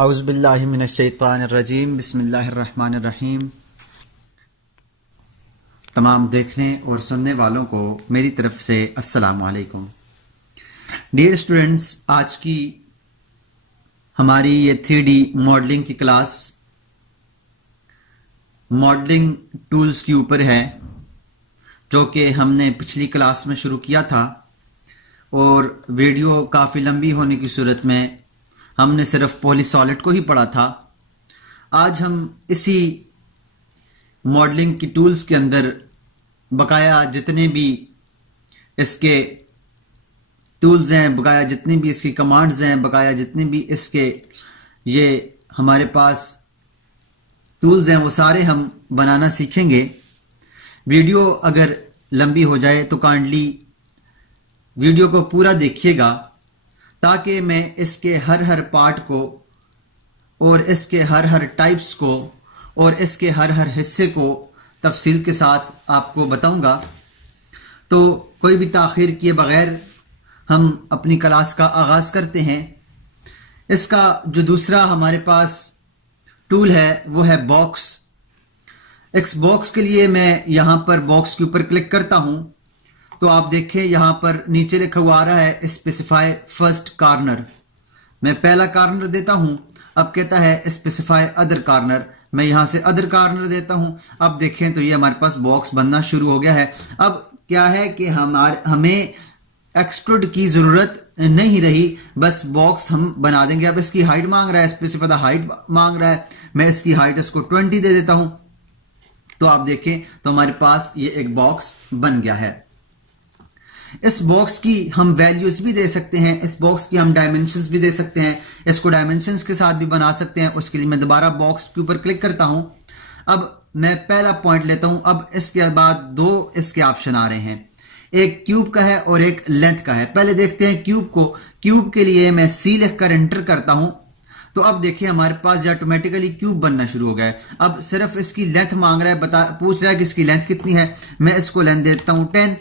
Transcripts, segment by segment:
औज़ुबिल्लाहि मिनश्शैतानिर्रजीम बिस्मिल्लाहिर्रहमानिर्रहीम। तमाम देखने और सुनने वालों को मेरी तरफ से अस्सलामु अलैकुम। डियर स्टूडेंट्स, आज की हमारी ये 3D मॉडलिंग की क्लास मॉडलिंग टूल्स के ऊपर है, जो कि हमने पिछली क्लास में शुरू किया था और वीडियो काफ़ी लंबी होने की सूरत में हमने सिर्फ पॉलीसॉलिड को ही पढ़ा था। आज हम इसी मॉडलिंग की टूल्स के अंदर बकाया जितने भी इसके टूल्स हैं, बकाया जितनी भी इसकी कमांड्स हैं, बकाया जितने भी इसके ये हमारे पास टूल्स हैं, वो सारे हम बनाना सीखेंगे। वीडियो अगर लंबी हो जाए तो काइंडली वीडियो को पूरा देखिएगा, ताकि मैं इसके हर पार्ट को और इसके हर टाइप्स को और इसके हर हिस्से को तफसील के साथ आपको बताऊंगा। तो कोई भी ताख़ीर किए बगैर हम अपनी क्लास का आगाज़ करते हैं। इसका जो दूसरा हमारे पास टूल है वो है बॉक्स। इस बॉक्स के लिए मैं यहाँ पर बॉक्स के ऊपर क्लिक करता हूँ तो आप देखें यहाँ पर नीचे लिखा हुआ आ रहा है स्पेसिफाई फर्स्ट कॉर्नर। मैं पहला कॉर्नर देता हूँ, अब कहता है स्पेसिफाई अदर कॉर्नर। मैं यहाँ से अदर कॉर्नर देता हूँ। अब देखें तो ये हमारे पास बॉक्स बनना शुरू हो गया है। अब क्या है कि हमें एक्सट्रूड की जरूरत नहीं रही, बस बॉक्स हम बना देंगे। अब इसकी हाइट मांग रहा है, स्पेसिफाई द हाइट मांग रहा है, मैं इसकी हाइट इसको 20 दे देता हूं। तो आप देखें तो हमारे पास ये एक बॉक्स बन गया है। इस बॉक्स की हम वैल्यूज भी दे सकते हैं, इस बॉक्स की हम डायमेंशंस भी दे सकते हैं, इसको डायमेंशंस के साथ भी बना सकते हैं। उसके लिए मैं दोबारा बॉक्स के ऊपर क्लिक करता हूं। अब मैं पहला पॉइंट लेता हूं। अब इसके बाद दो इसके ऑप्शन आ रहे हैं, एक क्यूब का है और एक लेंथ का है। पहले देखते हैं क्यूब को। क्यूब के लिए मैं सी लिखकर एंटर करता हूं तो अब देखिए हमारे पास ऑटोमेटिकली क्यूब बनना शुरू हो गया है। अब सिर्फ इसकी लेंथ मांग रहा है, पूछ रहा है कि इसकी लेंथ कितनी है। मैं इसको लेंथ देता हूं 10।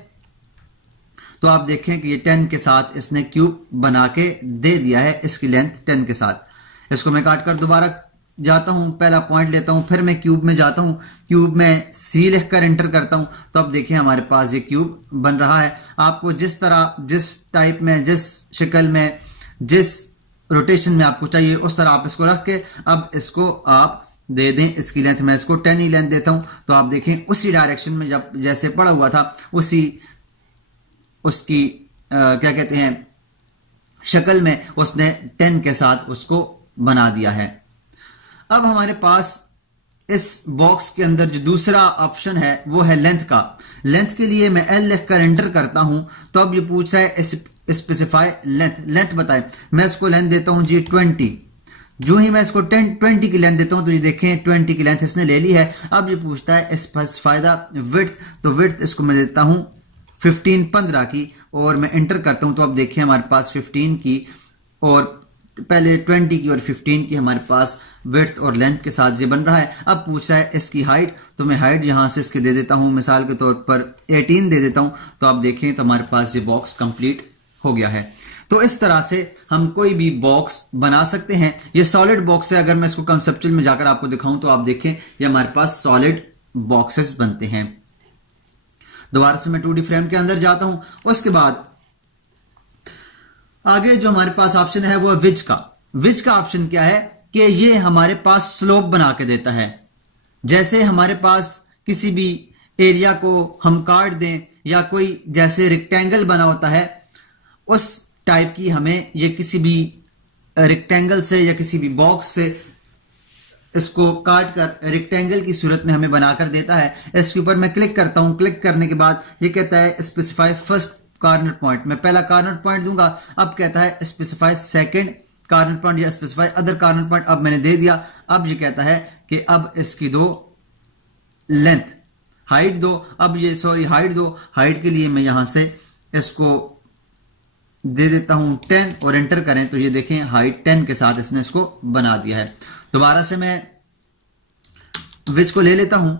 तो आप देखें कि ये 10 के साथ इसने क्यूब बना के दे दिया है, इसकी लेंथ 10 के साथ। इसको मैं काट कर दोबारा जाता हूं, पहला पॉइंट लेता हूं, फिर मैं क्यूब में जाता हूं, क्यूब में सी लिखकर एंटर करता हूं तो अब देखिए हमारे पास ये क्यूब बन रहा है। आपको जिस तरह, जिस टाइप में, जिस शक्ल में, जिस रोटेशन में आपको चाहिए उस तरह आप इसको रख के अब इसको आप दे दें। इसकी लेंथ मैं इसको 10 ही लेंथ देता हूं तो आप देखें उसी डायरेक्शन में जब जैसे पड़ा हुआ था उसी उसकी क्या कहते हैं शक्ल में उसने 10 के साथ उसको बना दिया है। अब हमारे पास इस बॉक्स के अंदर जो दूसरा ऑप्शन है वो है लेंथ का। लेंथ के लिए मैं एल लिखकर एंटर करता हूं तो अब ये पूछ रहा है स्पेसिफाई लेंथ। लेंथ बताएं। मैं इसको लेंथ देता हूं जी 20। जो ही मैं इसको 20 की लेंथ देता हूं तो ये देखें 20 की लेंथ इसने ले ली है। अब ये पूछता है स्पेसिफाई द विड्थ। तो विड्थ इसको मैं देता हूं 15 की और मैं एंटर करता हूं तो अब देखिए हमारे पास 15 की और पहले 20 की और 15 की हमारे पास विड्थ और लेंथ के साथ ये बन रहा है। अब पूछ रहा है इसकी हाइट, तो मैं हाइट यहां से इसके दे देता हूं, मिसाल के तौर पर 18 दे देता हूं तो आप देखें तो हमारे पास ये बॉक्स कंप्लीट हो गया है। तो इस तरह से हम कोई भी बॉक्स बना सकते हैं। ये सॉलिड बॉक्स है। अगर मैं इसको कंसेप्चुअल में जाकर आपको दिखाऊं तो आप देखें ये हमारे पास सॉलिड बॉक्सेस बनते हैं। दोबारा से मैं 2D फ्रेम के अंदर जाता हूं। उसके बाद आगे जो हमारे पास ऑप्शन है वो विज का। विज का ऑप्शन क्या है कि ये हमारे पास स्लोप बना के देता है। जैसे हमारे पास किसी भी एरिया को हम काट दें या कोई जैसे रेक्टेंगल बना होता है उस टाइप की हमें ये किसी भी रेक्टेंगल से या किसी भी बॉक्स से इसको काट कर रेक्टेंगल की सूरत में हमें बनाकर देता है। इसके ऊपर मैं क्लिक करता हूं। क्लिक करने के बाद ये कहता है स्पेसिफाई फर्स्ट कॉर्नर पॉइंट। मैं पहला कॉर्नर पॉइंट दूंगा। अब कहता है स्पेसिफाई सेकंड कॉर्नर पॉइंट या स्पेसिफाई अदर कॉर्नर पॉइंट। अब मैंने दे दिया। अब ये कहता है कि अब इसकी दो लेंथ, हाइट दो। अब ये हाइट दो। हाइट के लिए मैं यहां से इसको दे देता हूं 10 और एंटर करें तो ये देखें हाइट 10 के साथ इसने इसको बना दिया है। दोबारा से मैं विच को ले लेता हूं।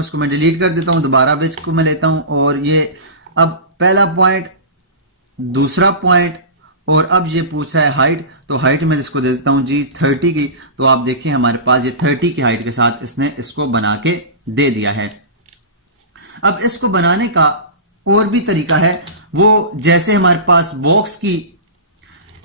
इसको मैं डिलीट कर देता हूं। दोबारा विच को मैं लेता हूं और ये अब पहला पॉइंट, दूसरा पॉइंट और अब ये पूछ रहा है हाइट, तो हाइट मैं इसको दे देता हूं जी 30 की। तो आप देखिए हमारे पास ये 30 की हाइट के साथ इसने इसको बना के दे दिया है। अब इसको बनाने का और भी तरीका है, वो जैसे हमारे पास बॉक्स की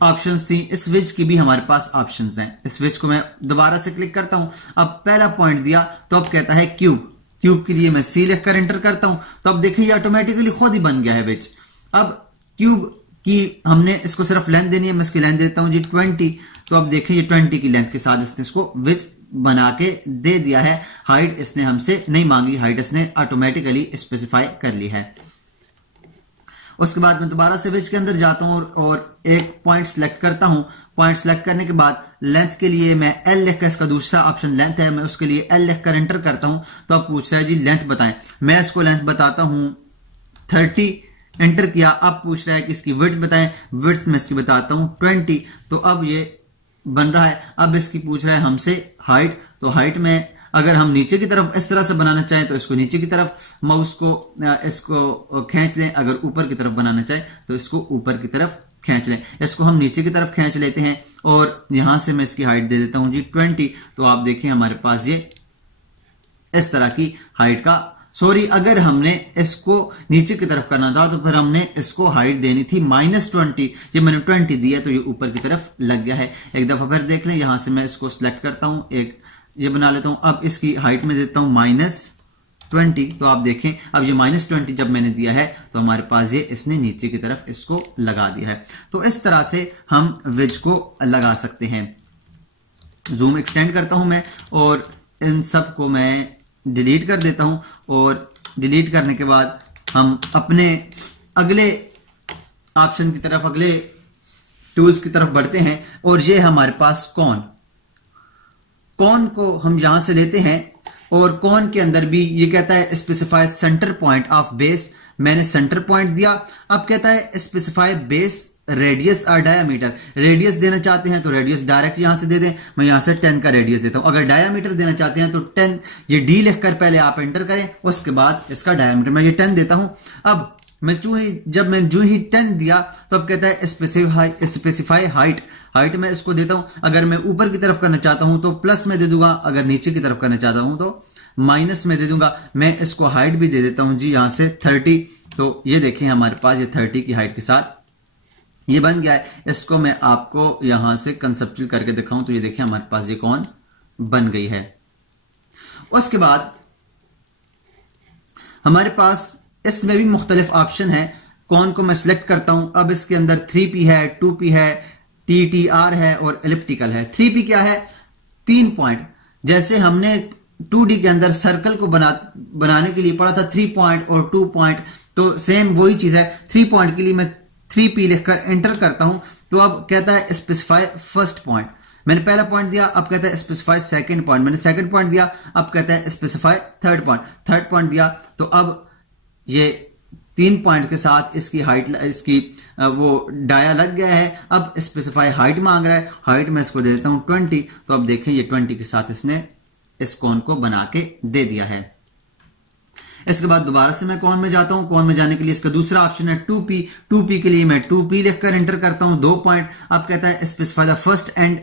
ऑप्शंस थी, इस विच की भी हमारे पास ऑप्शंस हैं। इस विच को मैं दोबारा से क्लिक करता हूं। अब पहला पॉइंट दिया तो अब कहता है क्यूब, क्यूब के लिए मैं सी लिखकर एंटर करता हूं, तो अब देखिए ऑटोमेटिकली खुद ही बन गया है विच। अब क्यूब की हमने इसको सिर्फ लेंथ देनी है, मैं इसकी लेंथ देता हूं जी 20। तो अब देखें ये 20 की लेंथ के साथ इसने इसको विच बना के दे दिया है। हाइट इसने हमसे नहीं मांगी, हाइट इसने ऑटोमेटिकली स्पेसिफाई कर ली है। उसके बाद मैं दोबारा से विच के अंदर जाता हूं और एक पॉइंट सिलेक्ट करता हूं। पॉइंट सिलेक्ट करने के बाद लेंथ के लिए मैं एल लिखकर, इसका दूसरा ऑप्शन लेंथ है, मैं उसके लिए एल लिखकर एंटर करता हूं। तो अब पूछ रहा है जी लेंथ बताएं, मैं इसको लेंथ बताता हूं 30, एंटर किया। अब पूछ रहा है कि इसकी विड्थ बताएं, विड्थ मैं इसकी बताता हूं 20। तो अब ये बन रहा है। अब इसकी पूछ रहा है हमसे हाइट, तो हाइट में अगर हम नीचे की तरफ इस तरह से बनाना चाहें तो इसको नीचे की तरफ माउस को इसको खींच लें, अगर ऊपर की तरफ बनाना चाहें तो इसको ऊपर की तरफ खींच लें। इसको हम नीचे की तरफ खींच लेते हैं और यहां से मैं इसकी हाइट दे देता हूं जी 20। तो आप देखें हमारे पास ये इस तरह की हाइट का, सॉरी अगर हमने इसको नीचे की तरफ करना था तो फिर हमने इसको हाइट देनी थी -20। ये मैंने 20 दिया तो ये ऊपर की तरफ लग गया है। एक दफा फिर देख लें, यहां से मैं इसको सिलेक्ट करता हूं, एक ये बना लेता हूं। अब इसकी हाइट में देता हूं -20। तो आप देखें अब ये -20 जब मैंने दिया है तो हमारे पास ये इसने नीचे की तरफ इसको लगा दिया है। तो इस तरह से हम विज को लगा सकते हैं। जूम एक्सटेंड करता हूं मैं और इन सब को मैं डिलीट कर देता हूं और डिलीट करने के बाद हम अपने अगले ऑप्शन की तरफ, अगले टूल्स की तरफ बढ़ते हैं। और ये हमारे पास कौन को हम यहां से लेते हैं और कौन के अंदर भी ये कहता है specify centre point of base. मैंने सेंटर पॉइंट दिया। अब कहता है स्पेसिफाई बेस रेडियस और डायामीटर। रेडियस देना चाहते हैं तो रेडियस डायरेक्ट यहां से दे दें, मैं यहां से 10 का रेडियस देता हूं। अगर डायामीटर देना चाहते हैं तो 10, ये डी लिखकर पहले आप एंटर करें, उसके बाद इसका डायामीटर मैं ये 10 देता हूं। अब मैं जब मैं जो ही 10 दिया तो अब कहता है स्पेसिफाई हाइट। हाइट में इसको देता हूं, अगर मैं ऊपर की तरफ करना चाहता हूं तो प्लस में दे दूंगा, अगर नीचे की तरफ करना चाहता हूं तो माइनस में दे दूंगा। मैं इसको हाइट भी दे देता हूं जी यहां से 30। तो ये देखें हमारे पास ये 30 की हाइट के साथ ये बन गया है। इसको मैं आपको यहां से कंसेप्चुअल करके दिखाऊं तो ये देखिए हमारे पास ये कौन बन गई है। उसके बाद हमारे पास इसमें भी मुख्तलिफ ऑप्शन है। कौन को मैं सिलेक्ट करता हूं। अब इसके अंदर 3P है, 2P है, TTR है और एलिप्टिकल है। 3P क्या है? 3 पॉइंट। जैसे हमने 2D के अंदर सर्कल को बनाने के लिए पढ़ा था 3 पॉइंट और 2 पॉइंट, तो सेम वही चीज है। 3 पॉइंट के लिए मैं 3P लिखकर एंटर करता हूं तो अब कहता है स्पेसिफाई फर्स्ट पॉइंट। मैंने पहला पॉइंट दिया, अब कहता है स्पेसिफाई सेकंड पॉइंट। मैंने सेकंड पॉइंट दिया, अब कहता है specify third point. Third point दिया तो अब ये 3 पॉइंट के साथ इसकी हाइट, इसकी वो डाया लग गया है। अब स्पेसिफाई हाइट मांग रहा है। हाइट में इसको दे देता हूं 20। तो अब देखें ये 20 के साथ इसने इस कोन को बना के दे दिया है। इसके बाद दोबारा से मैं कौन में जाता हूं। कौन में जाने के लिए इसका दूसरा ऑप्शन है 2P। 2P के लिए मैं 2P लिखकर एंटर करता हूं, 2 पॉइंट। अब कहता है specify the first and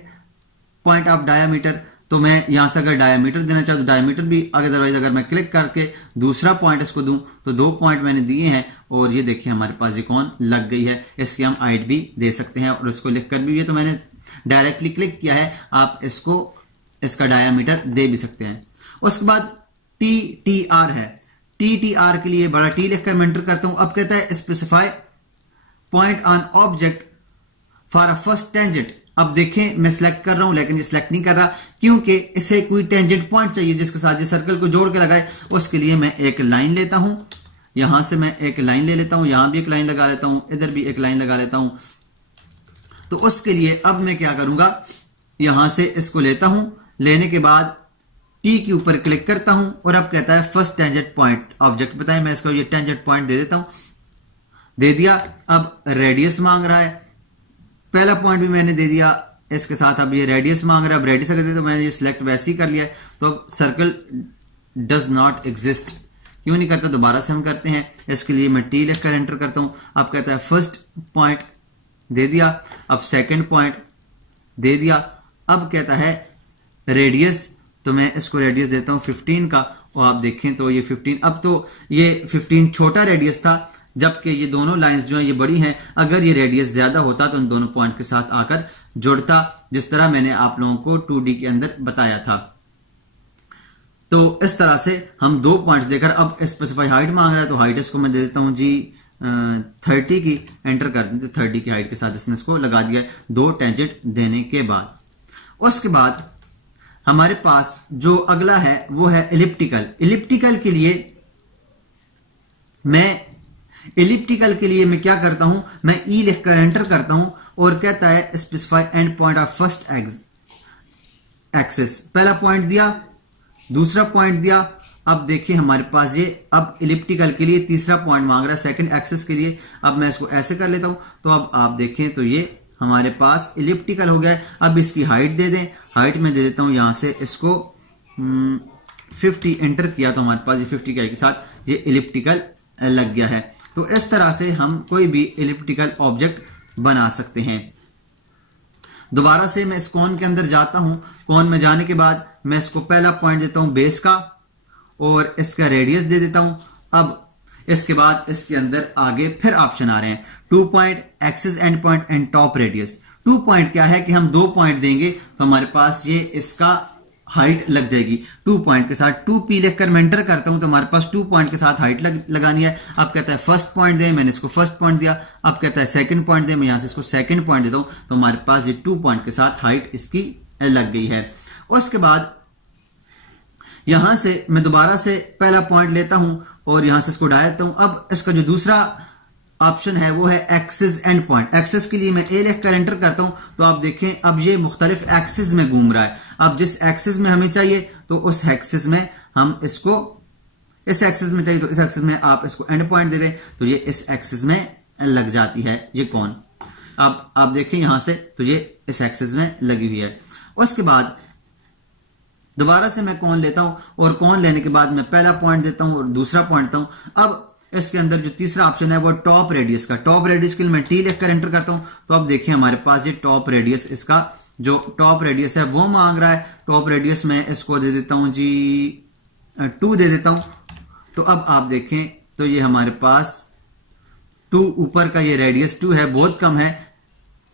point of diameter. तो मैं यहां से अगर डायामीटर देना चाहूँ तो डायामीटर भी, अदरवाइज अगर मैं क्लिक करके दूसरा पॉइंट इसको दूं तो 2 पॉइंट मैंने दिए हैं और ये देखिए हमारे पास ये कौन लग गई है। इसकी हम हाइट भी दे सकते हैं और इसको लिख कर भी, ये तो मैंने डायरेक्टली क्लिक किया है, आप इसको इसका डायामीटर दे भी सकते हैं। उसके बाद TTR है। TTR के लिए बड़ा T लिखकर मैं एंटर करता हूं। अब कहता है specify point on object for a first tangent. अब देखें मैं सिलेक्ट कर रहा हूं लेकिन ये सिलेक्ट नहीं कर रहा क्योंकि इसे कोई टेंजेंट पॉइंट चाहिए जिसके साथ ये सर्कल को जोड़ के लगाए। उसके लिए मैं एक लाइन लेता हूं, यहां से मैं एक लाइन ले लेता हूं, यहां भी एक लाइन लगा लेता हूं, इधर भी एक लाइन लगा लेता हूं। तो उसके लिए अब मैं क्या करूंगा, यहां से इसको लेता हूं, लेने के बाद T के ऊपर क्लिक करता हूं और अब कहता है फर्स्ट टेंजेंट पॉइंट ऑब्जेक्ट बताएं। मैं इसको ये टेंजेंट पॉइंट दे देता हूं, दे दिया। अब रेडियस मांग रहा है, पहला पॉइंट भी मैंने दे दिया इसके साथ। अब ये रेडियस मांग रहा है, अब रेडियस अगर दे तो मैंने ये सिलेक्ट वैसे ही कर लिया है। तो अब सर्कल डज नॉट एग्जिस्ट क्यों नहीं करता, दोबारा से हम करते हैं। इसके लिए मैं T लिखकर एंटर करता हूं। अब कहता है फर्स्ट पॉइंट दे दिया, अब सेकंड पॉइंट दे दिया। अब कहता है रेडियस, तो मैं इसको रेडियस देता हूं 15 का, और आप देखें तो ये 15, अब तो ये 15 छोटा रेडियस था, जबकि ये दोनों लाइंस जो हैं ये बड़ी हैं। अगर ये रेडियस ज्यादा होता तो इन दोनों पॉइंट के साथ आकर जुड़ता, जिस तरह मैंने आप लोगों को 2D के अंदर बताया था। तो इस तरह से हम 2 पॉइंट्स देकर, अब स्पेसिफाई हाइट मांग रहा है तो हाइट इसको मैं दे देता हूं जी 30 की, एंटर कर देते 30 की हाइट के साथ इसने इसको लगा दिया 2 टेंजेंट देने के बाद। उसके बाद हमारे पास जो अगला है वो है एलिप्टिकल। एलिप्टिकल के लिए मैं क्या करता हूं, मैं ई लिखकर एंटर करता हूं और कहता है specify and point of first axis. पहला पॉइंट दिया, दूसरा पॉइंट दिया। अब देखिए हमारे पास ये अब एलिप्टिकल के लिए तीसरा पॉइंट मांग रहा है सेकंड एक्सिस के लिए। अब मैं इसको ऐसे कर लेता हूं, तो अब आप देखें तो ये हमारे पास एलिप्टिकल हो गया। अब इसकी हाइट दे दें, हाइट में दे देता हूं यहां से इसको 50, एंटर किया तो हमारे पास ये 50 के साथ ये एलिप्टिकल लग गया है। तो इस तरह से हम कोई भी एलिप्टिकल ऑब्जेक्ट बना सकते हैं। दोबारा से मैं इस कोन के अंदर जाता हूं, कोन में जाने के बाद मैं इसको पहला पॉइंट देता हूं बेस का और इसका रेडियस दे देता हूं। अब इसके बाद इसके अंदर आगे फिर ऑप्शन आ रहे हैं 2 point, axis and point and top radius. 2 point क्या है कि हम 2 पॉइंट देंगे तो हमारे पास ये इसका हाइट लग जाएगी 2 पॉइंट के साथ। 2p लिखकर मैं एंटर करता हूं तो हमारे पास 2 पॉइंट के साथ हाइट लगानी है। अब कहता है फर्स्ट पॉइंट दे, मैंने इसको फर्स्ट पॉइंट दिया। अब कहता है सेकंड पॉइंट दे, मैं यहां से इसको सेकंड पॉइंट देता हूं तो हमारे पास ये 2 पॉइंट के साथ हाइट इसकी लग गई है। उसके बाद यहां से मैं दोबारा से पहला पॉइंट लेता हूं और यहां से इसको उठा देता हूं। अब इसका जो दूसरा ऑप्शन है वो है एक्सिस एंड पॉइंट। एक्सिस के लिए मैं ए लिख कर एंटर करता हूं तो आप देखें अब ये मुख्तलिफ एक्सिस में घूम रहा है। अब जिस एक्सिस में हमें चाहिए तो उस एक्सिस में हम इसको, इस एक्सिस में चाहिए तो इस एक्सिस में आप इसको एंड पॉइंट दे दें तो ये इस एक्सिस में लग जाती है ये कौन। अब आप देखें यहां से तो ये इस एक्सिस में लगी हुई है। उसके बाद दोबारा से मैं कौन लेता हूं और कौन लेने के बाद मैं पहला पॉइंट देता हूं और दूसरा पॉइंट देता हूं। अब इसके अंदर जो तीसरा ऑप्शन है वो टॉप रेडियस का। टॉप रेडियस के लिए मैं टी लिखकर एंटर करता हूं तो अब देखिए हमारे पास ये टॉप रेडियस, इसका जो टॉप रेडियस है वो मांग रहा है। टॉप रेडियस में इसको दे देता हूं जी 2 दे देता हूं। तो अब आप देखें तो ये हमारे पास 2 ऊपर का ये रेडियस 2 है, बहुत कम है,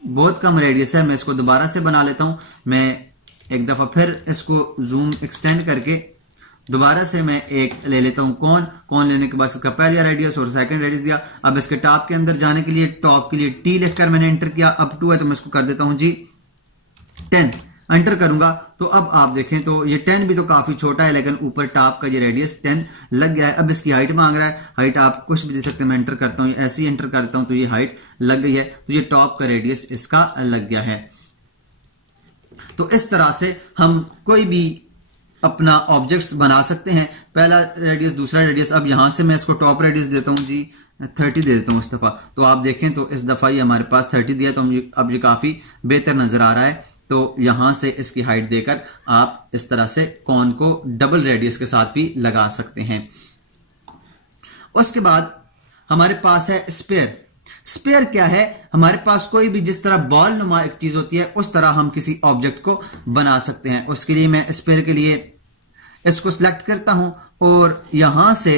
बहुत कम रेडियस है। मैं इसको दोबारा से बना लेता हूं। मैं एक दफा फिर इसको जूम एक्सटेंड करके दोबारा से मैं एक ले लेता हूं कौन लेने के बाद इसका पहला रेडियस और सेकंड रेडियस दिया। अब इसके टॉप के अंदर जाने के लिए टॉप के लिए टी लिखकर मैंने एंटर किया। अब 2 है तो मैं इसको कर देता हूं जी 10, एंटर करूंगा तो अब आप देखें तो ये 10 भी तो काफी छोटा है, लेकिन ऊपर टॉप का ये रेडियस 10 लग गया है। अब इसकी हाइट मांग रहा है, हाइट आप कुछ भी दे सकते हैं। मैं एंटर करता हूं, ऐसे ही एंटर करता हूं तो ये हाइट लग गई है। तो ये टॉप का रेडियस इसका लग गया है। तो इस तरह से हम कोई भी अपना ऑब्जेक्ट्स बना सकते हैं। पहला रेडियस, दूसरा रेडियस। अब यहां से मैं इसको टॉप रेडियस देता हूं जी 30 दे देता हूं इस दफा। तो आप देखें तो इस दफा ये हमारे पास 30 दिया तो अब ये काफी बेहतर नजर आ रहा है। तो यहां से इसकी हाइट देकर आप इस तरह से कौन को डबल रेडियस के साथ भी लगा सकते हैं। उसके बाद हमारे पास है स्पेयर। स्पेयर क्या है? हमारे पास कोई भी जिस तरह बॉल नुमा एक चीज होती है उस तरह हम किसी ऑब्जेक्ट को बना सकते हैं। उसके लिए मैं स्पेयर के लिए इसको सिलेक्ट करता हूं और यहां से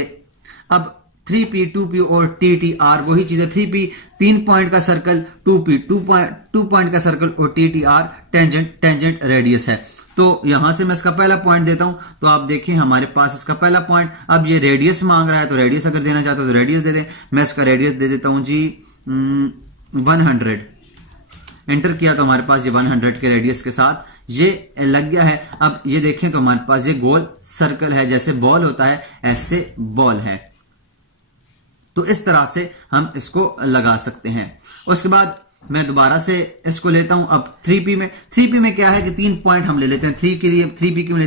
अब 3p 2p और ttr वही चीज है। 3p 3 पॉइंट का सर्कल, 2p 2 पॉइंट का सर्कल और ttr टेंजेंट रेडियस है। तो यहां से मैं इसका पहला पॉइंट देता हूं तो आप देखें हमारे पास इसका पहला पॉइंट। अब ये रेडियस मांग रहा है तो रेडियस अगर देना चाहता तो रेडियस दे दें। मैं इसका रेडियस दे देता हूं जी 100, एंटर किया तो हमारे पास ये 100 के रेडियस के साथ ये लग गया है। अब ये देखें तो हमारे पास ये गोल सर्कल है, जैसे बॉल होता है ऐसे बॉल है। तो इस तरह से हम इसको लगा सकते हैं। उसके बाद मैं दोबारा से इसको लेता हूं अब 3p में। 3p में क्या है कि 3 पॉइंट हम ले लेते हैं। 3 के लिए 3p के लिए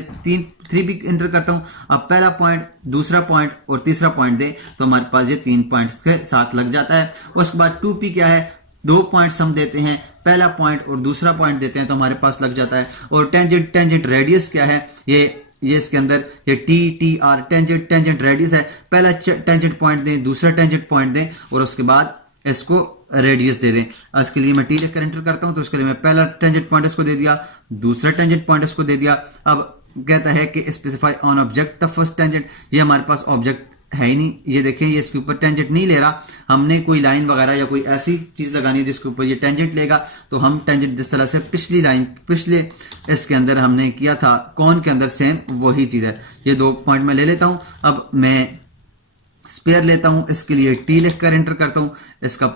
3p एंटर करता हूं। अब पहला पॉइंट, दूसरा पॉइंट और तीसरा पॉइंट दे तो हमारे पास ये 3 पॉइंट के साथ लग जाता है। उसके बाद 2p क्या है, 2 पॉइंट्स हम देते हैं, पहला पॉइंट और दूसरा पॉइंट देते हैं तो हमारे पास लग जाता है। और टेंजेंट रेडियस क्या है, ये इसके अंदर ये ttr टेंजेंट रेडियस है। पहला टेंजेंट पॉइंट दें, दूसरा टेंजेंट पॉइंट दें और उसके बाद इसको रेडियस दे दें। इसके लिए मैं टी लिखकर एंटर करता हूं, तो उसके लिए मैं पहला टेंजेंट पॉइंट इसको दे दिया, दूसरा टेंजेंट पॉइंट इसको दे दिया। अब कहता है कि specify on object the first tangent. ये हमारे पास ऑब्जेक्ट है ही नहीं, ये देखें ये इसके ऊपर टेंजेंट नहीं ले रहा। हमने कोई लाइन वगैरह या कोई ऐसी चीज लगानी है जिसके ऊपर ये टेंजेंट लेगा, तो हम टेंजेंट जिस तरह से पिछली लाइन पिछले इसके अंदर हमने किया था कौन के अंदर, सेम वही चीज है। ये 2 पॉइंट मैं ले लेता हूं। अब मैं स्पेयर लेता हूं, इसके लिए टी लिखकर एंटर करता हूं, इसका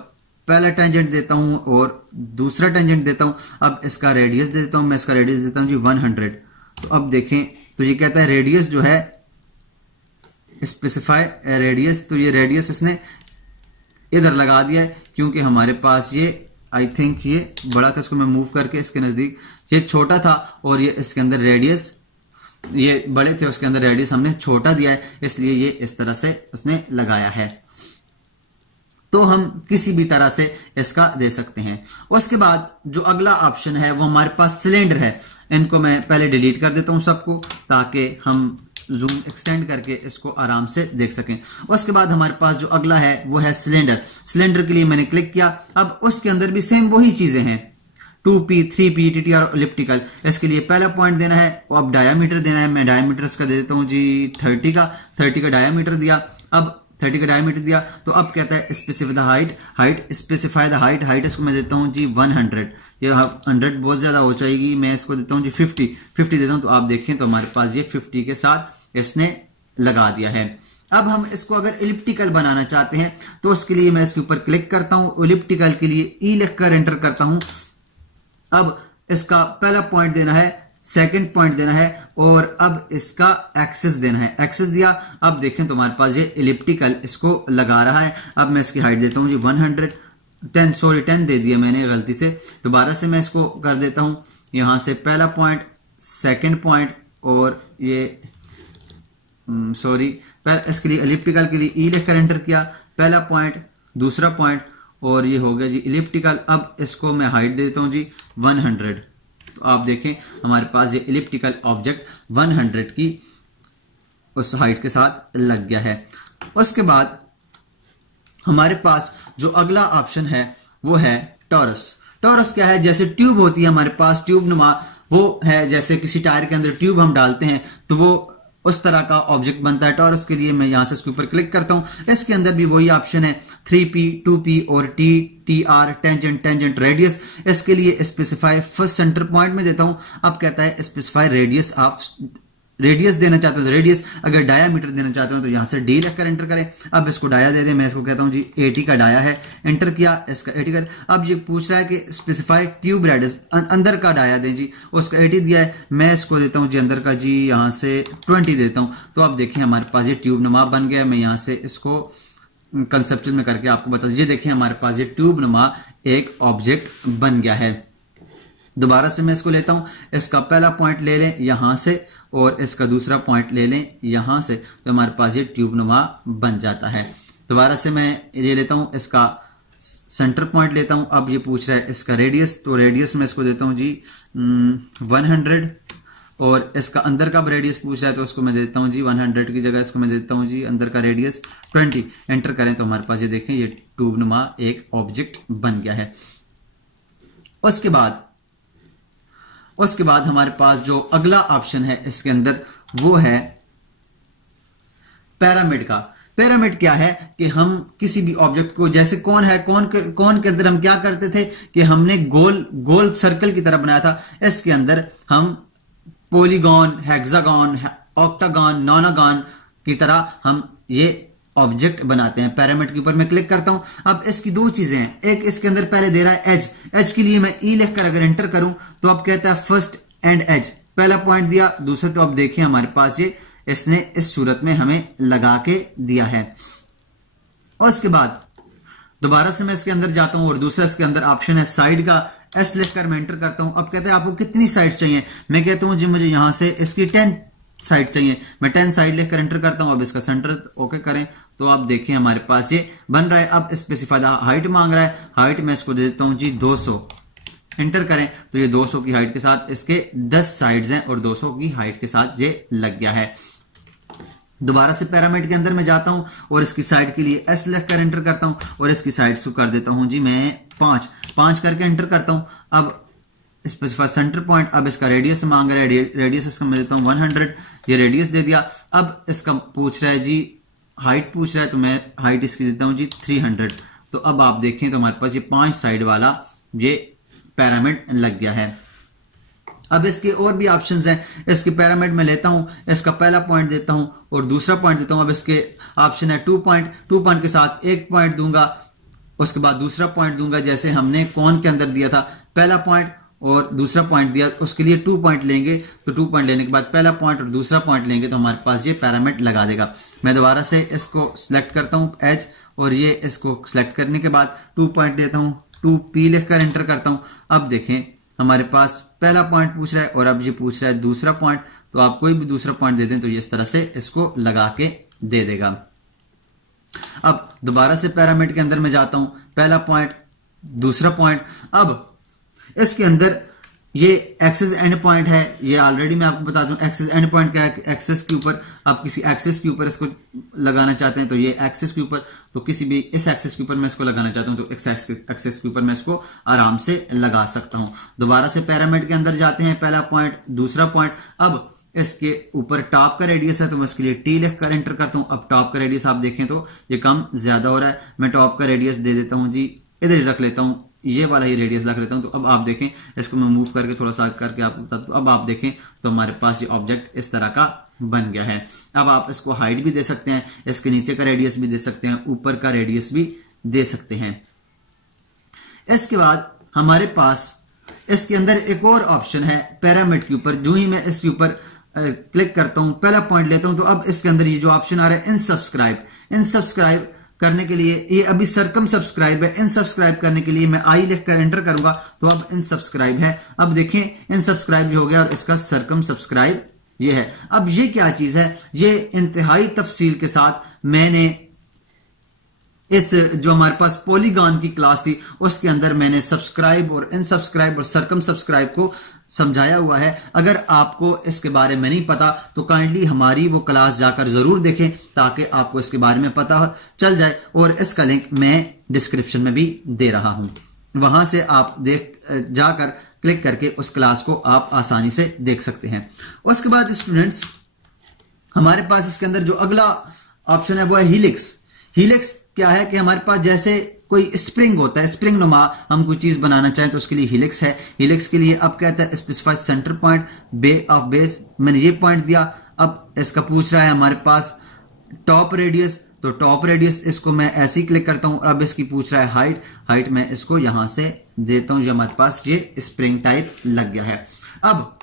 पहला टेंजेंट देता हूं और दूसरा टेंजेंट देता हूं। अब इसका रेडियस देता हूं, मैं इसका रेडियस देता हूं जी 100। तो अब देखें तो ये कहता है रेडियस जो है स्पेसिफाई रेडियस, तो ये रेडियस इसने इधर लगा दिया है क्योंकि हमारे पास ये आई थिंक ये बड़ा था, इसको मैं मूव करके इसके नजदीक, ये छोटा था और ये इसके अंदर रेडियस ये बड़े थे, उसके अंदर रेडियस हमने छोटा दिया है, इसलिए ये इस तरह से उसने लगाया है। तो हम किसी भी तरह से इसका दे सकते हैं। उसके बाद जो अगला ऑप्शन है वो हमारे पास सिलेंडर है। इनको मैं पहले डिलीट कर देता हूं सबको, ताकि हम जूम एक्सटेंड करके इसको आराम से देख सकें। उसके बाद हमारे पास जो अगला है वो है सिलेंडर। सिलेंडर के लिए मैंने क्लिक किया। अब उसके अंदर भी सेम वही चीजें हैं, 2p 3p टीटी और इलिप्टिकल। इसके लिए पहला पॉइंट देना है और अब डायामीटर देना है। मैं डायामीटर इसका दे देता हूं जी 30 का डायामीटर दिया। अब 30 का डायमीटर दिया, तो अब कहता है specify the height specify the height इसको मैं देता हूं जी 100। ये 100 बहुत ज्यादा हो जाएगी, मैं इसको देता हूं जी 50 देता हूं। तो आप देखें तो हमारे पास ये 50 के साथ इसने लगा दिया है। अब हम इसको अगर इलिप्टिकल बनाना चाहते हैं तो उसके लिए मैं इसके ऊपर क्लिक करता हूं, इलिप्टिकल के लिए ई लिखकर एंटर करता हूं। अब इसका पहला पॉइंट देना है, सेकंड पॉइंट देना है और अब इसका एक्सेस देना है। एक्सेस दिया, अब देखें तो हमारे पास ये इलिप्टिकल इसको लगा रहा है। अब मैं इसकी हाइट देता हूं जी 10 दे दिया मैंने गलती से, दोबारा से मैं इसको कर देता हूं। यहां से पहला पॉइंट, सेकंड पॉइंट और ये इसके लिए इलिप्टिकल के लिए ई लिखकर एंटर किया, पहला पॉइंट, दूसरा पॉइंट और ये हो गया जी इलिप्टिकल। अब इसको मैं हाइट दे देता हूं जी 100। तो आप देखें हमारे पास ये इलिप्टिकल ऑब्जेक्ट 100 की उस हाइट के साथ लग गया है। उसके बाद हमारे पास जो अगला ऑप्शन है वो है टॉरस। टॉरस क्या है, जैसे ट्यूब होती है हमारे पास, ट्यूब नुमा वो है, जैसे किसी टायर के अंदर ट्यूब हम डालते हैं तो वो उस तरह का ऑब्जेक्ट बनता है। टॉरस के लिए मैं यहां से इसके ऊपर क्लिक करता हूं। इसके अंदर भी वही ऑप्शन है 3p 2p और टी-टी-आर, टेंजेंट रेडियस। इसके लिए स्पेसिफाई फर्स्ट सेंटर पॉइंट में देता हूं। अब कहता है स्पेसिफाई रेडियस ऑफ, रेडियस देना चाहते हो तो रेडियस, अगर डायामीटर देना चाहते हो तो यहां से डी लिखकर एंटर करें। अब इसको डाया दे दें, मैं इसको कहता हूं जी 80 का डाया है, एंटर किया, इसका 80 का। अब ये पूछ रहा है कि स्पेसिफाई ट्यूब रेडियस, अंदर का डाया दें जी, उसका 80 दिया है, मैं इसको देता हूं जी अंदर का जी यहां से 20 देता हूं। तो अब देखिए हमारे पास ये ट्यूब नुमा बन गया। मैं यहां से इसको कंसेप्चुअल में करके आपको बता दूं, ये देखिए हमारे पास ये ट्यूब नुमा एक ऑब्जेक्ट बन गया है। दोबारा से मैं इसको लेता हूं, इसका पहला पॉइंट ले लें यहां से और इसका दूसरा पॉइंट ले लें यहां से, तो हमारे पास ये ट्यूब नुमा बन जाता है। दोबारा से मैं ये लेता हूं, इसका सेंटर पॉइंट लेता हूं। अब ये पूछ रहा है इसका रेडियस, तो रेडियस में इसको देता हूं जी 100 और इसका अंदर का रेडियस पूछ रहा है तो उसको मैं देता हूं जी 100 की जगह इसको मैं देता हूं जी अंदर का रेडियस 20। एंटर करें तो हमारे पास ये देखें ये ट्यूब नुमा एक ऑब्जेक्ट बन गया है। उसके बाद हमारे पास जो अगला ऑप्शन है इसके अंदर वो है पिरामिड का। पिरामिड क्या है कि हम किसी भी ऑब्जेक्ट को, जैसे कौन के अंदर हम क्या करते थे कि हमने गोल सर्कल की तरह बनाया था। इसके अंदर हम पॉलीगॉन, हेक्सागॉन, ऑक्टागॉन, नोनागॉन की तरह हम ये ऑब्जेक्ट बनाते हैं। पिरामिड के ऊपर मैं क्लिक करता हूं। अब इसकी दो चीजें हैं, एक इसके अंदर पहले दे रहा है एज के लिए मैं ई लिखकर अगर एंटर करूं तो अब कहता है फर्स्ट एंड एज, पहला पॉइंट दिया, दूसरा, तो अब देखिए हमारे पास ये इसने इस सूरत में हमें लगा के दिया है। और उसके बाद दोबारा से मैं इसके अंदर जाता हूं और दूसरा इसके अंदर ऑप्शन है साइड का, एस लिखकर मैं एंटर करता हूं। अब कहते हैं आपको कितनी साइड चाहिए, मैं कहता हूं जी मुझे यहां से इसकी 10 साइड चाहिए, मैं 10 साइड लिखकर एंटर करता हूं। अब इसका सेंटर ओके करें तो आप देखें हमारे पास ये बन रहा है। अब स्पेसिफाई हाइट मांग रहा है, हाइट में इसको दे देता हूं जी 200, एंटर करें तो ये 200 की हाइट के साथ इसके 10 साइड्स हैं और 200 की हाइट के साथ ये लग गया है। दोबारा से पैरामिड के अंदर मैं जाता हूं और इसकी साइड के लिए एस लिख कर एंटर करता हूं और इसकी साइड को कर देता हूं जी मैं 5 करके एंटर करता हूं। अब स्पेसिफाई सेंटर पॉइंट, अब इसका रेडियस मांग रहा है, रेडियस इसका मैं देता हूं 100, ये रेडियस दे दिया। अब इसका पूछ रहा है जी हाइट पूछ रहा है, तो मैं हाइट इसकी देता हूं जी 300। तो अब आप देखें तो हमारे पास ये 5 साइड वाला ये पैरामिड लग गया है। अब इसके और भी ऑप्शंस हैं। इसके पैरामिड में लेता हूं, इसका पहला पॉइंट देता हूं और दूसरा पॉइंट देता हूं। अब इसके ऑप्शन है 2 पॉइंट के साथ एक पॉइंट दूंगा, उसके बाद दूसरा पॉइंट दूंगा, जैसे हमने कौन के अंदर दिया था पहला पॉइंट और दूसरा पॉइंट दिया, उसके लिए 2 पॉइंट लेंगे। तो 2 पॉइंट लेने के बाद पहला पॉइंट और दूसरा पॉइंट लेंगे तो हमारे पास ये पैरामिड लगा देगा। मैं दोबारा से इसको सिलेक्ट करता हूं एच, और ये इसको सिलेक्ट करने के बाद 2 पॉइंट देता हूं, 2P लिखकर एंटर करता हूं। अब देखें हमारे पास पहला पॉइंट पूछ रहा है और अब ये पूछ रहा है दूसरा पॉइंट। तो आप कोई भी दूसरा पॉइंट दे दें तो ये इस तरह से इसको लगा के दे देगा। अब दोबारा से पैरामिड के अंदर मैं जाता हूं, पहला पॉइंट दूसरा पॉइंट। अब इसके अंदर ये एक्सेस एंड पॉइंट है, ये ऑलरेडी मैं आपको बता दूं एक्सेस एंड पॉइंट क्या है। एक्सेस के ऊपर आप किसी एक्सेस के ऊपर इसको लगाना चाहते हैं तो ये एक्सेस के ऊपर, तो किसी भी इस एक्सेस के ऊपर मैं इसको लगाना चाहता हूं तो एक्सेस के ऊपर मैं इसको आराम से लगा सकता हूं। दोबारा से पैरामिड के अंदर जाते हैं, पहला पॉइंट दूसरा पॉइंट। अब इसके ऊपर टॉप का रेडियस है तो मैं इसके लिए टी लिख कर एंटर करता हूं। अब टॉप का रेडियस आप देखें तो ये कम ज्यादा हो रहा है, मैं टॉप का रेडियस दे देता हूं जी, इधर ही रख लेता हूं, ये वाला ही रेडियस रख लेता हूं। तो अब आप देखें इसको मैं मूव करके थोड़ा सा करके आपको बता, तो अब आप देखें तो हमारे पास ये ऑब्जेक्ट इस तरह का बन गया है। अब आप इसको हाइट भी दे सकते हैं, इसके नीचे का रेडियस भी दे सकते हैं, ऊपर का रेडियस भी दे सकते हैं। इसके बाद हमारे पास इसके अंदर एक और ऑप्शन है पैरामिड के ऊपर। जो ही मैं इसके ऊपर क्लिक करता हूं, पहला पॉइंट लेता हूं, तो अब इसके अंदर ये जो ऑप्शन आ रहा है इनसब्सक्राइब करने के लिए, ये अभी सरकम सब्सक्राइब है, इनसब्सक्राइब करने के लिए मैं आई लिख कर एंटर करूंगा तो अब इनसब्सक्राइब है। अब देखें इनसब्सक्राइब हो गया और इसका सरकम सब्सक्राइब ये है। अब ये क्या चीज है, ये इंतहाई तफसील के साथ मैंने इस जो हमारे पास पॉलीगॉन की क्लास थी उसके अंदर मैंने सब्सक्राइब और इनसब्सक्राइब और सरकम सब्सक्राइब को समझाया हुआ है। अगर आपको इसके बारे में नहीं पता तो काइंडली हमारी वो क्लास जाकर जरूर देखें ताकि आपको इसके बारे में पता चल जाए, और इसका लिंक मैं डिस्क्रिप्शन में भी दे रहा हूं, वहां से आप जाकर क्लिक करके उस क्लास को आप आसानी से देख सकते हैं। उसके बाद स्टूडेंट्स हमारे पास इसके अंदर जो अगला ऑप्शन है वो है हीलिक्स। हीलिक्स क्या है कि हमारे पास जैसे कोई स्प्रिंग होता है, स्प्रिंग नुमा हम कोई चीज बनाना चाहें तो उसके लिए हीलिक्स है। हीलिक्स के लिए अब कहता है specify centre point bay of base, मैंने ये पॉइंट दिया। अब इसका पूछ रहा है हमारे पास टॉप रेडियस, तो टॉप रेडियस इसको मैं ऐसे ही क्लिक करता हूं। अब इसकी पूछ रहा है हाइट मैं इसको यहां से देता हूं, जो हमारे पास ये स्प्रिंग टाइप लग गया है। अब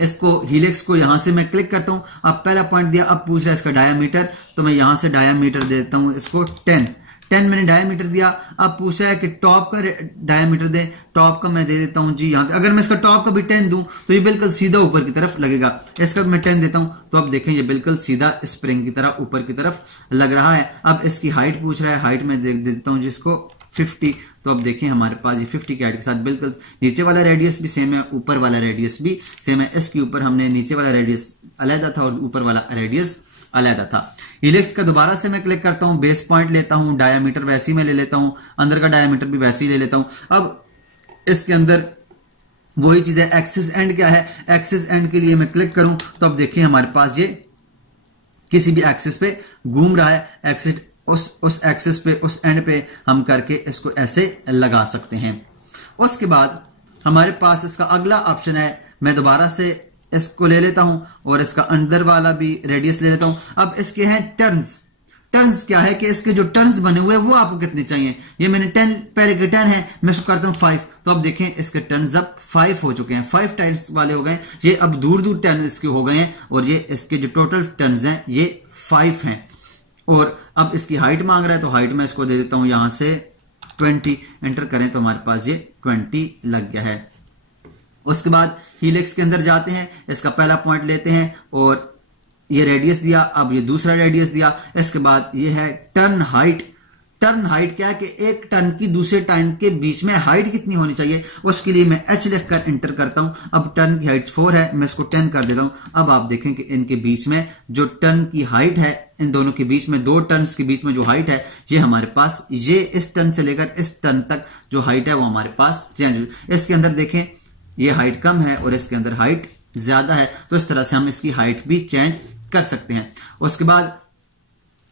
इसको हीलिक्स को यहां से मैं क्लिक करता हूं, अब पहला पॉइंट दिया, अब पूछ रहा है इसका डायामीटर, तो मैं यहां से डायामीटर देता हूं इसको 10 मैंने डायामीटर दिया। अब पूछ रहा है कि टॉप का डायामीटर दे, टॉप का मैं दे देता हूं जी यहां। अगर मैं इसका टॉप का भी 10 दूं तो ये बिल्कुल सीधा ऊपर की तरफ लगेगा। इसका मैं 10 देता हूं तो अब देखें ये बिल्कुल सीधा स्प्रिंग की तरह ऊपर की तरफ लग रहा है। अब इसकी हाइट पूछ रहा है, हाइट में दे देता हूं जिसको 50, तो अब देखें हमारे पास ये 50 की हाइट के साथ बिल्कुल नीचे वाला रेडियस भी सेम है, ऊपर वाला रेडियस भी सेम है। इसके ऊपर हमने नीचे वाला रेडियस अलग था और ऊपर वाला रेडियस अलग था। हीलिक्स का दोबारा से मैं क्लिक करता हूं, बेस पॉइंट लेता हूं, डायामीटर वैसे ही मैं ले लेता हूं, अंदर का डायामीटर भी वैसे ही ले लेता हूं। अब इसके अंदर वही चीज है, एक्सिस एंड क्या है, एक्सिस एंड के लिए मैं क्लिक करूं तो अब देखिए हमारे पास ये किसी भी एक्सिस पे घूम रहा है। एक्सिस उस एक्सिस पे, उस एंड पे हम करके इसको ऐसे लगा सकते हैं। उसके बाद हमारे पास इसका अगला ऑप्शन है, मैं दोबारा से इसको ले लेता हूं और इसका अंदर वाला भी रेडियस ले लेता हूं। अब इसके हैं टर्न्स क्या है कि इसके जो टर्न्स बने हुए हैं वो आपको कितने चाहिए। ये मैंने 10 पहले के 10 है, मैं इसको करता हूं 5, तो अब देखें इसके टर्न्स अब 5 हो चुके हैं, 5 टाइम्स वाले हो गए। ये अब दूर दूर टर्न इसके हो गए हैं और ये इसके जो टोटल टर्न्स हैं ये 5 हैं। और अब इसकी हाइट मांग रहा है तो हाइट मैं इसको दे देता हूं यहां से 20, एंटर करें तो हमारे पास ये 20 लग गया है। उसके बाद हीलिक्स के अंदर जाते हैं, इसका पहला पॉइंट लेते हैं और ये रेडियस दिया, अब ये दूसरा रेडियस दिया। इसके बाद ये है टर्न हाइट, टर्न हाइट क्या है कि एक टर्न की दूसरे टर्न के बीच में हाइट कितनी होनी चाहिए, उसके लिए मैं h लिखकर एंटर करता हूं। अब टर्न की हाइट 4 है, मैं इसको 10 कर देता हूं। अब आप देखें कि इनके बीच में जो टर्न की हाइट है, इन दोनों के बीच में, दो टर्न्स के बीच में जो हाइट है, ये हमारे पास, ये इस टर्न से लेकर इस टर्न तक जो हाइट है वो हमारे पास चेंज हो। इसके अंदर देखें ये हाइट कम है और इसके अंदर हाइट ज्यादा है, तो इस तरह से हम इसकी हाइट भी चेंज कर सकते हैं। उसके बाद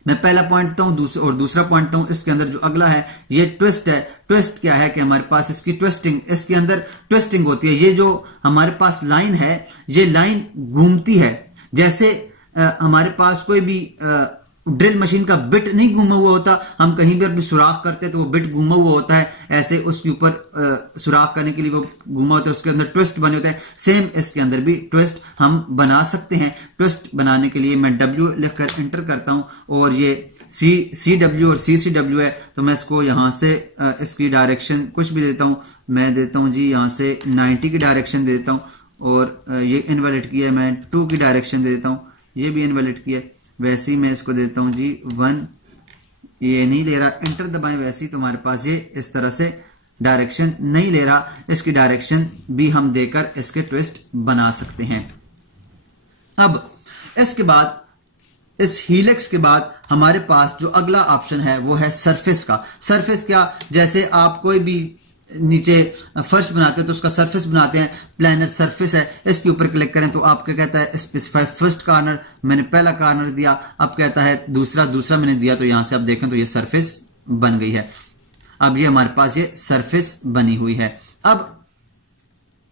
मैं पहला पॉइंट हूं और दूसरा पॉइंट हूं, इसके अंदर जो अगला है ये ट्विस्ट है। ट्विस्ट क्या है कि हमारे पास इसकी ट्विस्टिंग, इसके अंदर ट्विस्टिंग होती है। ये जो हमारे पास लाइन है, ये लाइन घूमती है। जैसे हमारे पास कोई भी ड्रिल मशीन का बिट नहीं घूमा हुआ होता, हम कहीं भी सुराख करते हैं तो वो बिट घूमा हुआ होता है, ऐसे उसके ऊपर सुराख करने के लिए वो घूमा होता है, उसके अंदर ट्विस्ट बने होते हैं। सेम इसके अंदर भी ट्विस्ट हम बना सकते हैं। ट्विस्ट बनाने के लिए मैं W लिखकर एंटर करता हूं और ये CW और CCW है, तो मैं इसको यहां से इसकी डायरेक्शन कुछ भी देता हूं। मैं देता हूं जी यहां से 90 की डायरेक्शन दे देता हूं और ये इनवैलिड की है, मैं 2 की डायरेक्शन दे देता हूं, ये भी इनवैलिड की है। वैसे ही मैं इसको देता हूं जी 1, ये नहीं ले रहा, एंटर दबाएं वैसे ही, तो हमारे पास ये इस तरह से डायरेक्शन नहीं ले रहा। इसकी डायरेक्शन भी हम देकर इसके ट्विस्ट बना सकते हैं। अब इसके बाद, इस हीलिक्स के बाद हमारे पास जो अगला ऑप्शन है वो है सरफेस का। सरफेस क्या, जैसे आप कोई भी नीचे फर्श बनाते हैं तो उसका सरफेस बनाते हैं, प्लानर सरफेस है, इसके ऊपर क्लिक करें तो आपको कहता है स्पेसिफाई फर्स्ट कॉर्नर, मैंने पहला कॉर्नर दिया, अब कहता है दूसरा मैंने दिया, तो यहां से आप देखें तो ये सरफेस बन गई है। अब ये हमारे पास ये सरफेस बनी हुई है। अब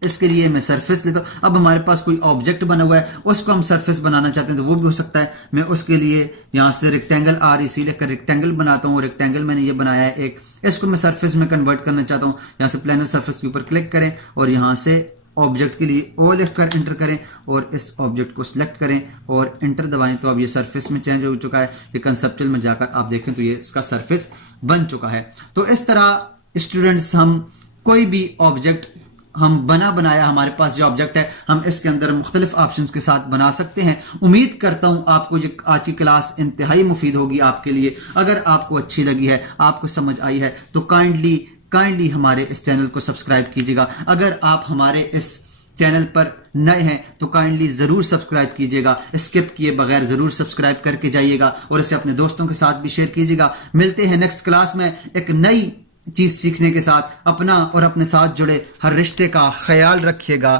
इसके लिए मैं सरफेस लेता हूं। अब हमारे पास कोई ऑब्जेक्ट बना हुआ है, उसको हम सरफेस बनाना चाहते हैं तो वो भी हो सकता है। मैं उसके लिए यहां से रेक्टेंगल REC लेकर रेक्टेंगल बनाता हूं। रेक्टेंगल मैंने ये बनाया है एक, इसको मैं सरफेस में कन्वर्ट करना चाहता हूं। यहां से प्लानर सरफेस के ऊपर क्लिक करें और यहां से ऑब्जेक्ट के लिए O लिखकर एंटर करें और इस ऑब्जेक्ट को सिलेक्ट करें और एंटर दबाएं, तो अब ये सरफेस में चेंज हो चुका है। ये कंसेप्चुअल में जाकर आप देखें तो ये इसका सरफेस बन चुका है। तो इस तरह स्टूडेंट्स हम कोई भी ऑब्जेक्ट हम बनाया हमारे पास जो ऑब्जेक्ट है, हम इसके अंदर मुख्तलिफ ऑप्शंस के साथ बना सकते हैं। उम्मीद करता हूं आपको ये आज की क्लास इंतहाई मुफीद होगी आपके लिए। अगर आपको अच्छी लगी है, आपको समझ आई है, तो काइंडली हमारे इस चैनल को सब्सक्राइब कीजिएगा। अगर आप हमारे इस चैनल पर नए हैं तो काइंडली जरूर सब्सक्राइब कीजिएगा, स्किप किए बगैर जरूर सब्सक्राइब करके जाइएगा और इसे अपने दोस्तों के साथ भी शेयर कीजिएगा। मिलते हैं नेक्स्ट क्लास में एक नई चीज सीखने के साथ। अपना और अपने साथ जुड़े हर रिश्ते का ख्याल रखिएगा।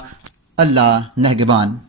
अल्लाह नेहगबान।